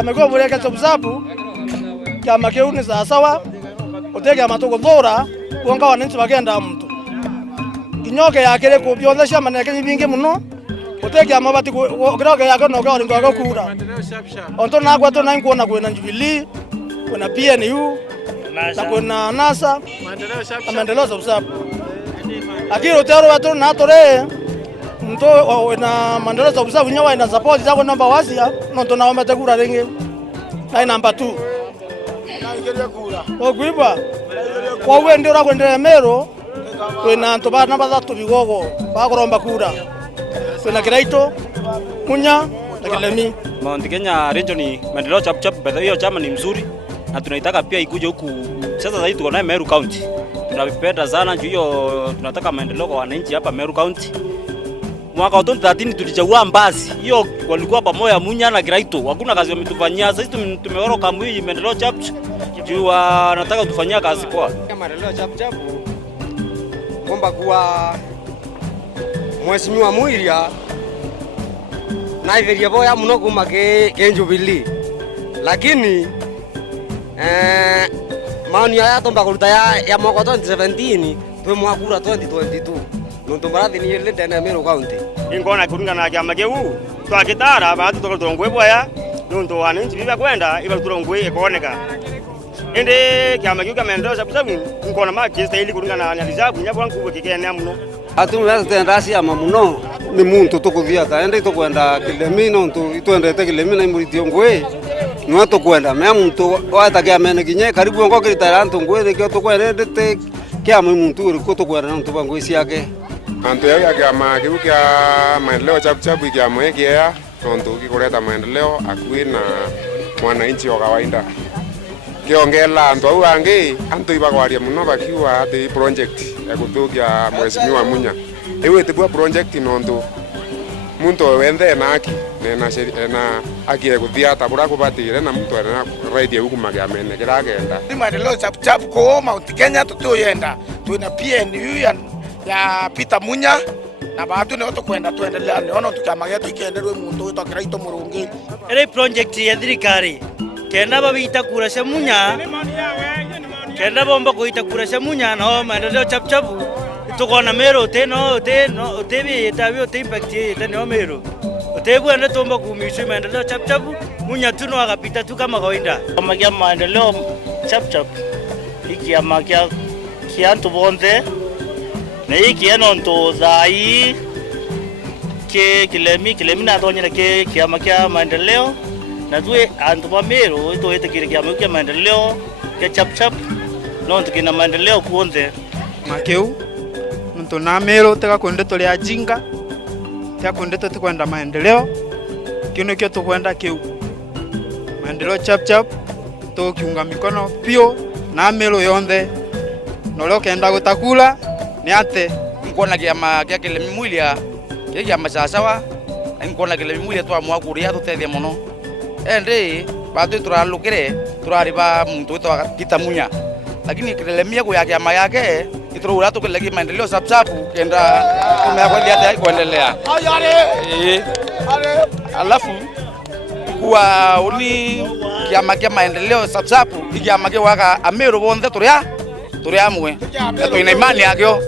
Amekuwa mweleka chabuzabu kama kiu ni sawa utege amatuko thora kuonga wananchi bagenda mtu kinyoke yakire kubyondesha maneke nyingi muno utege amabati kiroge yako no gari ngo kura onto nagwa to nai kuona kwena Jubilee kuna PNU na kuna NASA maendeleo chabuzabu akiro tero watu na tore mto na maendeleo chabuzabu nyawa ina support zako namba wasia no to naomba tekura ringi na namba 2 Ogwiba kwa wende ora kwendera Mero kwena ntoba namba 3 bigogo bagoromba kura kwena Kiraito Munya na Kilemi. Mount Kenya region maendeleo chap hiyo chama ni mzuri na tunaitaka pia ikuje huku. Sasa zaidi tuko na Meru County. Tunapenda sana juu hiyo tunataka maendeleo kwa wananchi hapa Meru County. Mwaka wa 2013 tulichagua Mbasi. Hiyo walikuwa pamoja Munya na Kiraito. Hakuna kazi wametufanyia. Sasa tumeoroka mwili maendeleo chap juu nataka kutufanyia kazi poa. Maendeleo chap kwamba kuwa Mheshimiwa Muiria na iveria boya muno kuma ke Jubilee. Lakini maoni ya tomba kuruta ya mwaka 2017 tumwakura 2022. Nontombarathi ni ile ndene Meru County. Ingona kuringana na kama keu twakitara batu tokotongwe boya nonto wananchi biba kwenda iba turongwe ekoneka. Ende kama keu kama ndo sababu ngona makista ili kuringana na alizabu nyabo nkuwe kikene muno. Atumwe tendasi ama muno ni muntu tukuthia ta ende tukwenda Kilemi nonto itwendete Kilemi na imurithio ngwe no tukwenda me muntu watakia mene kinye karibu ngo kiritara ntungwe thikio tukwendete kia muntu uri ko tukwenda nonto bangwe ciake. Anto ya kama kiu kia maendeleo chap kia mwekea nonto kikuleta maendeleo akui na mwananchi wa kawaida. Kiongela anto au ange anto ibagwaria muno bakiwa ati project ya kutukia Mheshimiwa Munya. Ewe tebua project nonto muntu wende naki na akie kuthia tabura kubatire na muntu na right ya hukuma ya mene kiragenda. Maendeleo chap ko Mount Kenya tutoyenda tuna PNU ya Peter Munya na batu ne otokwenda tuendelea ne ono tukamaga tukiendelea muntu wito Kiraito Murungi. Ere project ya thirikari kenda babita kura cia Munya kenda bomba kuita kura cia Munya no maendeleo chap tukona Meru teno tebi tabi te impact te no Meru tebu ande tomba kumisha maendeleo chap Munya tuno akapita tu kama kawaida kama kia maendeleo chap iki amakia kiantu bonde na iki enonto zai ke Kilemi na tonya ke kiamakia maendeleo na tuwe antu ba Meru to ete kiamakia maendeleo ke chap no tukina maendeleo kuonde makeu nto na Meru tega kwenda tole ajinga tega kwenda tukwenda maendeleo kino kio tukwenda keu maendeleo chap to kiunga mikono pio na Meru yonde no leo kenda gutakula ni ate ngona kiama kia Kilemi Muiria kiama sawa ngona Kilemi Muiria twa mwakuria tutethia muno ende batu turalukire turariba muntu witwa Peter Munya lakini Kilemi yako ya kiama yake iturura tukilegi maendeleo chap kenda tumekwenda hata kuendelea alafu kwa uni kiama kia maendeleo chap kiama kia waka Meru bonde turia amwe ina imani yakyo